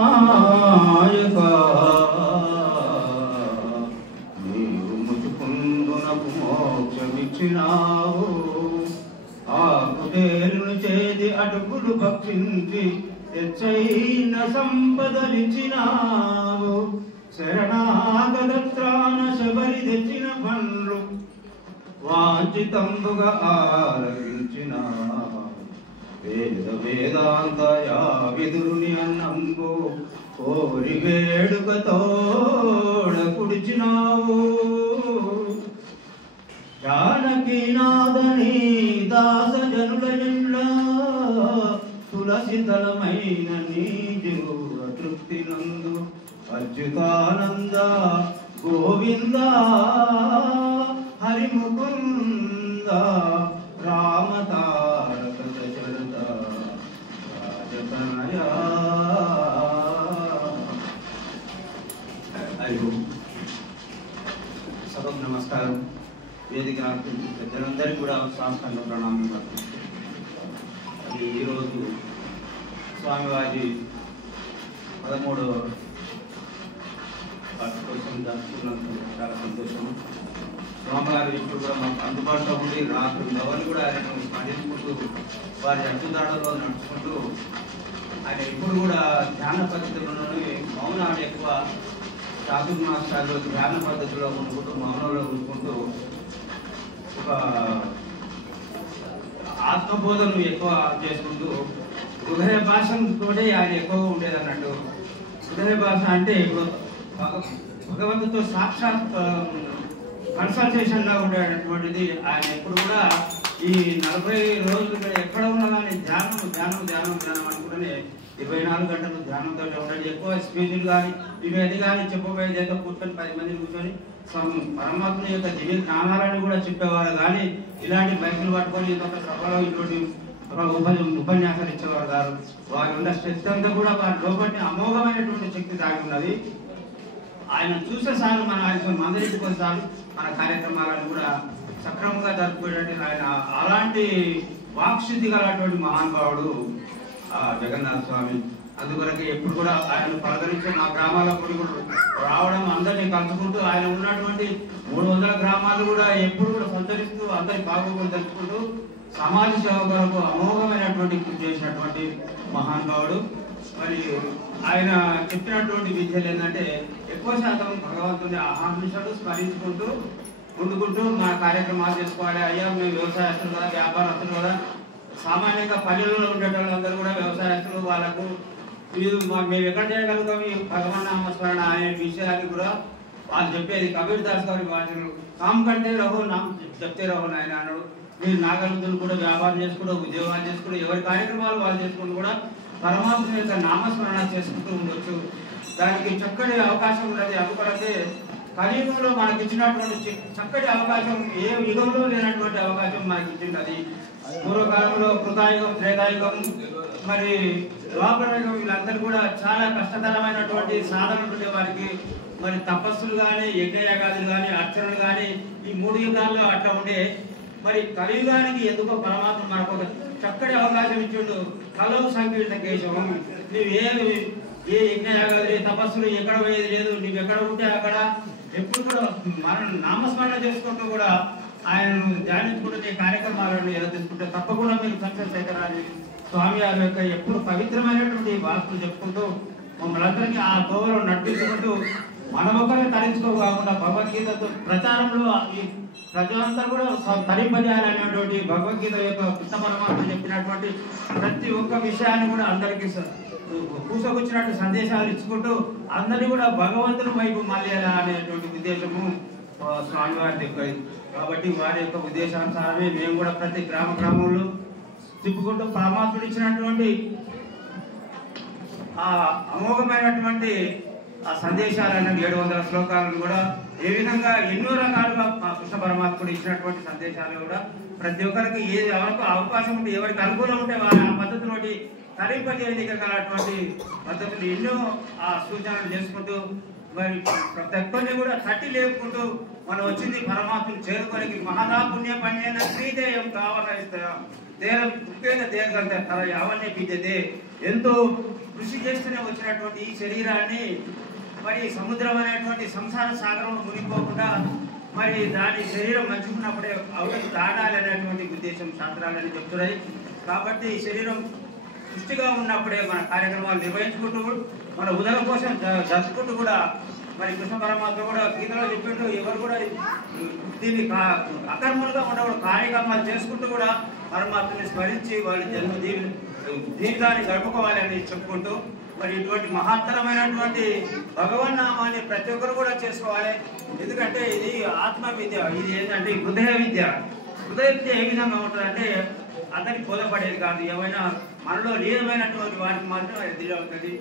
నాయక నీవు ముచుకుందునకు మోక్షమిచ్చినావు ఆకుటేలును చేది అటుకులు భక్షించి తెచ్చైన సంపదలిచ్చినావు శరణాగతత్రాణ శబరి తెచ్చిన పండ్లు వాంఛితంబుగా ఆరగించినావు వేద వేదాంతయా విదురుని అన్నంబు కోరి వేడుకతోడ కుడిచినావు జానకీనాథని దాస జనుల ఎండ్ల తులసితలమైన నీ జీవ తృప్తి నందు అచ్యుతానంద గోవింద హరిముకుంద రామతారక దశరథ రాజతనయ హరి సభకు నమస్కారం. వేదిక పెద్దలందరికీ కూడా సాష్టాంగ ప్రణామం. ఈరోజు స్వామివారి 13వ వార్షికోత్సవం జరుపుకున్నందుకు చాలా సంతోషం. స్వామివారి ఇప్పుడు కూడా మాకు అందుబాటులో ఉండి రాత్రి ఎవరిని కూడా ఆయన స్మరించుకుంటూ వారి అడ్డుదాడలో నడుచుకుంటూ ఆయన ఎప్పుడు కూడా ధ్యాన పద్ధతులను మౌనాన్ని ఎక్కువ చాతుర్మాసాలు ధ్యాన పద్ధతిలో ఉండుకుంటూ మౌనంలో ఉండుకుంటూ ఒక ఆత్మబోధను ఎక్కువ చేసుకుంటూ హృదయ భాషతోనే ఆయన ఎక్కువగా ఉండేది అన్నట్టు. హృదయ భాష అంటే ఇప్పుడు భగవంతుతో సాక్షాత్ కన్సల్టేషన్ గా ఉండేటటువంటిది. ఆయన ఎప్పుడు కూడా ఈ 40 రోజులు ఎక్కడ ఉన్నా కానీ ధ్యానం ధ్యానం ధ్యానం ధ్యానం అనుకుంటేనే 24 గంటలు ధ్యానంతో ఉండండి. ఎక్కువ స్పీచ్లు కానీ ఇవేది కానీ చెప్పబోయేది ఏదో కూర్చొని 10 మంది కూర్చొని పరమాత్మ యొక్క దివ్య జ్ఞానాలను కూడా చెప్పేవారు కానీ ఇలాంటి మైకులు పట్టుకొని ఇంకొక సభలో ఇటువంటి ఉపన్యాసాలు ఇచ్చేవారు కాదు. వారి ఉన్న శక్తి అంతా కూడా వారి లోపలి అమోఘమైనటువంటి శక్తి దాగి ఉన్నది. ఆయన చూసే సార్లు మన ఆయన మందరికి కొన్నిసార్లు మన కార్యక్రమాలను కూడా సక్రమంగా జరుపుకునేటువంటి ఆయన అలాంటి వాక్శుద్ధి గలటువంటి మహానుభావుడు జగన్నాథ స్వామి. అందుకొరకు ఎప్పుడు కూడా ఆయన పలకరించి మా గ్రామాల కూడా రావడం అందరినీ కలుసుకుంటూ ఆయన ఉన్నటువంటి 300 గ్రామాలు కూడా ఎప్పుడు కూడా సంచరిస్తూ అందరి బాగోగులు తెలుసుకుంటూ సమాజ సేవ కొరకు అమోఘమైనటువంటి కృషి చేసినటువంటి మహానుభావుడు. మరి ఆయన చెప్పినటువంటి విద్యలు ఏంటంటే ఎక్కువ శాతం భగవంతుని ఆహ్వానించడు స్మరించుకుంటూ ముందుకుంటూ మా కార్యక్రమాలు చేసుకోవాలి. అయ్యా మేము వ్యవసాయస్తులు కదా వ్యాపారస్తులు కదా సామాన్యంగా పల్లెల్లో ఉండేటోళ్ళందరూ కూడా వ్యవసాయస్తులు వాళ్ళకు మేము ఎక్కడ చేయగలుగుతాం ఈ భగవన్ నామస్మరణ అనే విషయాన్ని కూడా వాళ్ళు చెప్పేది. కబీర్ దాస్ గారి భాషలు కామ్ కంటే రహో నామ్ చెప్తే రహో నాయన అన్నాడు. మీరు నాగలుగుతులు కూడా వ్యాపారం చేసుకుంటూ ఉద్యోగాలు చేసుకుంటూ ఎవరి కార్యక్రమాలు వాళ్ళు చేసుకుంటూ కూడా పరమాత్మ యొక్క నామస్మరణ చేసుకుంటూ ఉండొచ్చు. దానికి చక్కటి అవకాశం ఉన్నది. అందుకొరకే కలియుగంలో మనకి ఇచ్చినటువంటి చక్కటి అవకాశం ఏ యుగంలో లేనటువంటి అవకాశం మనకి ఇచ్చింది. పూర్వకాలంలో కృతాయుగం త్రేతాయుగం మరి ద్వాపరయుగం వీళ్ళందరూ కూడా చాలా కష్టతరమైనటువంటి సాధన ఉండే వారికి మరి తపస్సులు కానీ యజ్ఞయాగాదులు కానీ అర్చనలు కానీ ఈ 3 యుగాల్లో అట్లా ఉండే. మరి కలియుగానికి ఎందుకో పరమాత్మ మనకు ఒక చక్కటి అవకాశం ఇచ్చిండు. కలవు సంకీర్ణ కేశవం నువ్వు ఏ యజ్ఞయాగాదులు తపస్సులు ఎక్కడ పోయేది లేదు. నువ్వు ఎక్కడ ఉంటే అక్కడ ఎప్పుడు కూడా మనం నామస్మరణ చేసుకుంటూ కూడా ఆయనను ధ్యానించుకుంటే కార్యక్రమాలను ఎదుర్కొంటే తప్పకుండా మీరు సక్సెస్ అవుతారని స్వామి వారి యొక్క ఎప్పుడు పవిత్రమైనటువంటి వాక్కులు చెప్పుకుంటూ మమ్మల్ని అందరినీ ఆ తోవలో నడిపించుకుంటూ మనమొక్కరే తరించుకోకుండా భగవద్గీతతో ప్రచారంలో ఈ ప్రజలంతా కూడా తరింపజేయాలనేటువంటి భగవద్గీత యొక్క కృష్ణ పరమాత్మ చెప్పినటువంటి ప్రతి ఒక్క విషయాన్ని కూడా అందరికీ పూసకొచ్చినట్టు సందేశాలు ఇచ్చుకుంటూ అందరినీ కూడా భగవంతుని వైపు మళ్ళీ అనేటువంటి ఉద్దేశము స్వామివారి యొక్క. కాబట్టి వారి యొక్క ఉద్దేశానుసారమే మేము కూడా ప్రతి గ్రామంలో తిప్పుకుంటూ పరమాత్ముడు ఇచ్చినటువంటి ఆ అమోఘమైనటువంటి ఆ సందేశాలను 700 శ్లోకాలను కూడా ఏ విధంగా ఎన్నో రకాలుగా కృష్ణ పరమాత్ముడు ఇచ్చినటువంటి సందేశాలు కూడా ప్రతి ఒక్కరికి ఎవరికి అవకాశం ఉంటే ఎవరికి అనుకూలం ఉంటే వారి ఆ పద్ధతిలోటి తరింపజేయగలటువంటి పద్ధతులు ఎన్నో ఆ సూచనలు చేసుకుంటూ మరి ప్రతి ఒక్కరిని కూడా తట్టి లేపుకుంటూ మనం వచ్చింది పరమాత్మను చేరుకోనికి మహాదా పుణ్య పణ్యేన శ్రీదేయం కావాలైతే దేరం ముఖ్యంగా దేగంటే తర యావన్నే బిడ్డదే ఎంతో కృషి చేస్తూనే వచ్చినటువంటి ఈ శరీరాన్ని మరి సముద్రం అనేటువంటి సంసార సాగరంలో మునిగిపోకుండా మరి దాని శరీరం మంచుకున్నప్పుడే అవతల దాటాలి అనేటువంటి ఉద్దేశం శాస్త్రాలని చెప్తున్నాయి. కాబట్టి ఈ శరీరం పుష్టిగా ఉన్నప్పుడే మన కార్యక్రమాలు నిర్వహించుకుంటూ మన ఉదర కోసం జరుపుకుంటూ కూడా మరి కృష్ణ పరమాత్మ కూడా గీతలో చెప్పింటూ ఎవరు కూడా దీన్ని అకర్మలుగా ఉండకూడదు, కార్యక్రమాలు చేసుకుంటూ కూడా పరమాత్మని స్మరించి వాళ్ళ జన్మ జీవితాన్ని గడుపుకోవాలి అని చెప్పుకుంటూ మరి ఇటువంటి మహత్తరమైనటువంటి భగవన్నామాన్ని ప్రతి ఒక్కరు కూడా చేసుకోవాలి. ఎందుకంటే ఇది ఆత్మ విద్య, ఇది ఏంటంటే హృదయ విద్య. హృదయ విద్య ఏ విధంగా ఉంటుందంటే అతనికి బోధపడేది కాదు, ఏమైనా మనలో లీనమైనటువంటి వారికి మాత్రం అది తెలియవుతుంది.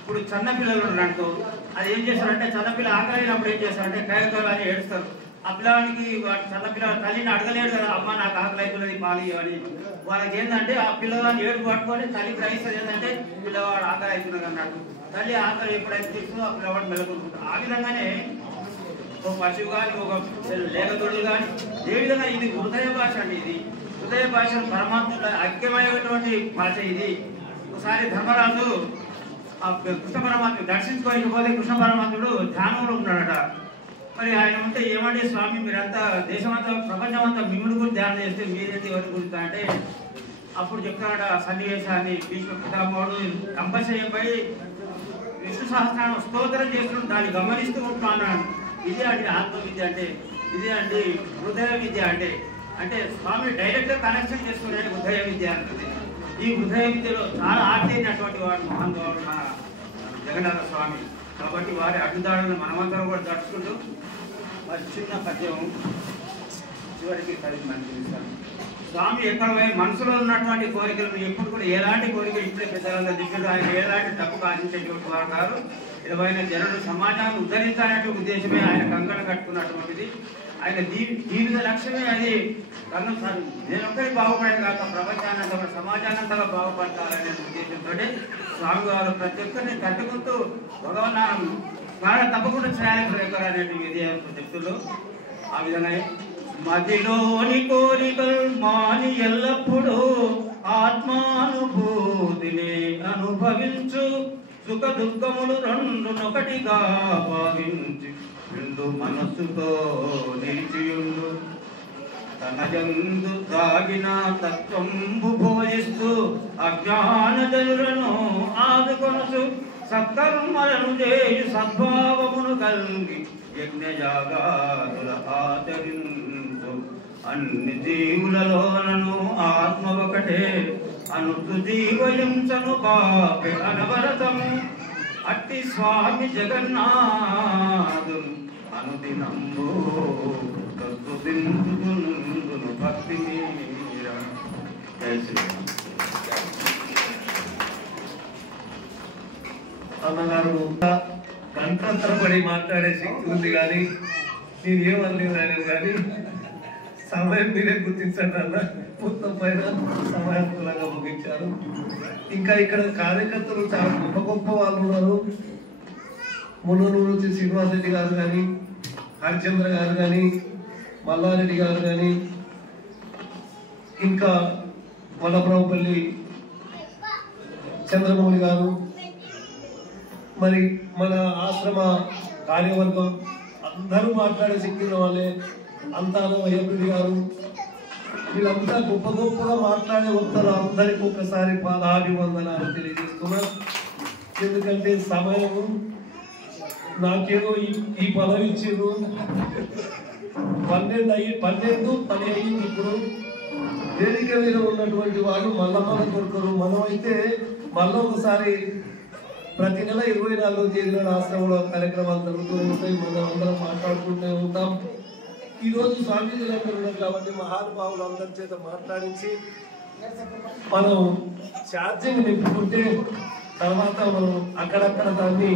ఇప్పుడు చిన్నపిల్లలు ఉన్నట్టు అది ఏం చేస్తారంటే చిన్నపిల్ల ఆకలి అయినప్పుడు ఏం చేస్తారంటే కయకలని ఏడుస్తారు. ఆ పిల్లవానికి చిన్నపిల్ల తల్లిని అడగలేడు కదా, అమ్మ నాకు ఆకలి అవుతున్నది పాలు ఇవ్వని. వాళ్ళకి ఏంటంటే ఆ పిల్లవాడిని ఏడు పట్టుకొని తల్లి గ్రహిస్తుంది ఏంటంటే పిల్లవాడు ఆకలి అవుతున్నది అన్నట్టు. తల్లి ఆకలి ఎప్పుడైతే తీస్తుందో ఆ పిల్లవాడు మెలకుంటుంటాడు. ఆ విధంగానే ఒక పశువు కానీ ఒక లేఖతోడు కానీ ఏ విధంగా ఇది హృదయ భాష అండి. ఇది హృదయ భాష పరమాత్మ ఐక్యమైనటువంటి భాష ఇది. ఒకసారి ధర్మరాజు ఆ కృష్ణ పరమాత్మ దర్శించుకోకపోతే కృష్ణ పరమాత్ముడు ధ్యానంలో ఉన్నాడట. మరి ఆయన ఉంటే ఏమంటే స్వామి మీరంతా దేశమంతా ప్రపంచం అంతా మిమ్మల్ని కూడా ధ్యానం చేస్తే మీరేంటి ఎవరి గురించి అంటే అప్పుడు చెప్తాడట సన్నివేశాన్ని. భీష్మ పితామహుడు కంపశయ్యపై విష్ణు సహస్రనామం స్తోత్రం చేస్తున్నాడు, దాన్ని గమనిస్తూ ఉంటున్నాను. ఇదే అండి ఆత్మ విద్య అంటే, ఇదే అండి హృదయ విద్య అంటే. అంటే స్వామి డైరెక్ట్గా కనెక్షన్ చేసుకునే హృదయ విద్య అంటుంది. ఈ హృదయ విద్యలో చాలా ఆర్తైనటువంటి వాడు మహానుభావుడు మన జగన్నాథ స్వామి. కాబట్టి వారి అడ్డుదాడులను మనమందరం కూడా తడుచుకుంటూ మరి చిన్న పద్యం చివరికి కలిసి మంచిస్తాను. స్వామి ఎక్కడ మనసులో ఉన్నటువంటి కోరికలను ఎప్పుడు కూడా ఎలాంటి కోరికలు ఇప్పుడే పెద్దలంగా దిగుడు ఆయన ఎలాంటి డబ్బుకు ఆశించేటువంటి వారు కాదు. ఇరవైన జనులు సమాజాన్ని ఉద్ధరించాలనే ఉద్దేశమే ఆయన కంకణ కట్టుకున్నటువంటిది. ఆయన జీవిత లక్ష్యమే అది. నేను ఒక్కరి బాగుపడేది కాక ప్రపంచాన్నంతా సమాజాన్నంతగా బాగుపడతారనే ఉద్దేశంతో స్వామివారు ప్రతి ఒక్కరిని తట్టుకుంటూ భగవన్నారం స్నానం తప్పకుండా చేయాలి అనేటువంటి విధేయంతో చెప్తులు. ఆ విధంగా మదిలోని కోరికలు మాని ఎల్లప్పుడూ ఆత్మానుభూతిని అనుభవించు, సుఖ దుఃఖములు రెండునొకటిగా భావించి రెండు మనస్సుతో నిలిచియుండు, తన యందు దాగిన తత్వంబు బోధిస్తూ అజ్ఞాన జనులను ఆదుకొనసు, సత్కర్మలను చేయు సద్భావమును కలిగి యజ్ఞయాగాదుల ఆచరించు. అన్ని జీవులలోనను ఆత్మ ఒకటే అనుతు జీవహింసను పాపి అనవరతము. అట్టి స్వామి జగన్నాథును అనుదినంబు స్తుతించుకుందును భక్తి మీర. జై శ్రీరామ్. అన్నగారు గంటంతరపడి మాట్లాడే శక్తి ఉంది కానీ నేనేమనలేదు కానీ సమయం మీరే గుర్తించండి అన్న. మొత్తం పైన సమయానుకూలంగా ముగించారు. ఇంకా ఇక్కడ కార్యకర్తలు చాలా గొప్ప గొప్ప వాళ్ళు ఉన్నారు. మున్నూరు నుంచి శ్రీనివాస్ రెడ్డి గారు కానీ, హరిచంద్ర గారు కానీ, మల్లారెడ్డి గారు కానీ, ఇంకా వనప్రభుపల్లి చంద్రమౌళి గారు, మరి మన ఆశ్రమ కార్యవర్గం అందరూ మాట్లాడే శక్తి ఉన్న వాళ్ళే. అంతానం అయ్యప్పడి గారు, వీళ్ళంతా గొప్ప గొప్పగా మాట్లాడే వక్తలు అందరికీ ఒకసారి పాదాభివందనాలు తెలియజేస్తున్నారు. ఎందుకంటే సమయం నాకేదో ఈ పదవి ఇచ్చారు. 12 అయ్యింది. ఇప్పుడు వేదిక మీద ఉన్నటువంటి వాళ్ళు మళ్ళా కొడుకోరు. మనం అయితే మళ్ళీ ఒకసారి ప్రతి నెల 24వ తేదీన ఆశ్రమంలో కార్యక్రమాలు జరుగుతూ ఉంటాయి. మనం అందరం మాట్లాడుకుంటూ ఉంటాం. ఈ రోజు స్వామీజీలు అందరూ ఉన్నారు కాబట్టి మహానుభావులు అందరి చేత మాట్లాడించి మనం ఛార్జింగ్ నింపుకుంటే తర్వాత మనం అక్కడక్కడ దాన్ని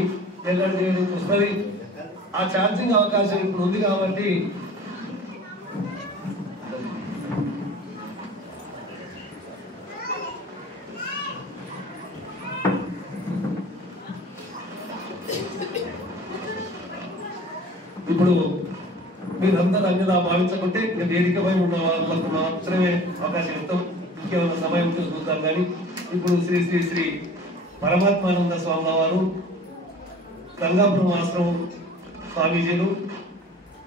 వెల్లడి చేయడానికి వస్తుంది. ఆ ఛార్జింగ్ అవకాశం ఇప్పుడు ఉంది కాబట్టి ఇప్పుడు మీరందరూ అన్నిలా భావించకుంటే వేదికపై ఉన్న వాళ్ళకు మాత్రమే అవకాశం ఇస్తాం. ఇంకేమైనా సమయం చూసుకుంటాం. కానీ ఇప్పుడు శ్రీ శ్రీ శ్రీ పరమాత్మానంద స్వామి వారు, గంగాపురం ఆశ్రమం స్వామీజీలు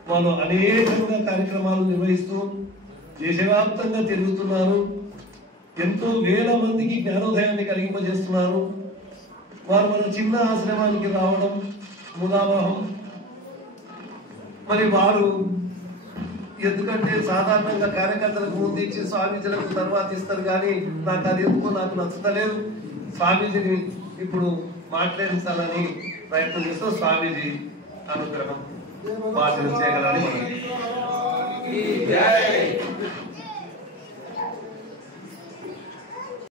వాళ్ళు అనేకంగా కార్యక్రమాలు నిర్వహిస్తూ దేశవ్యాప్తంగా తిరుగుతున్నారు. ఎంతో వేల మందికి జ్ఞానోదయాన్ని కలిగింపజేస్తున్నారు. వారు మన చిన్న ఆశ్రమానికి రావడం ముదావహం. మరి వారు ఎందుకంటే సాధారణంగా కార్యకర్తలకు ముందు ఇచ్చి స్వామీజీలకు తర్వాత ఇస్తారు, కానీ నాకు అది ఎందుకో నాకు నచ్చలేదు. స్వామీజీని ఇప్పుడు మాట్లాడించాలని ప్రయత్నం చేస్తూ స్వామీజీ అనుగ్రహం భాషలు చేయగలని మనం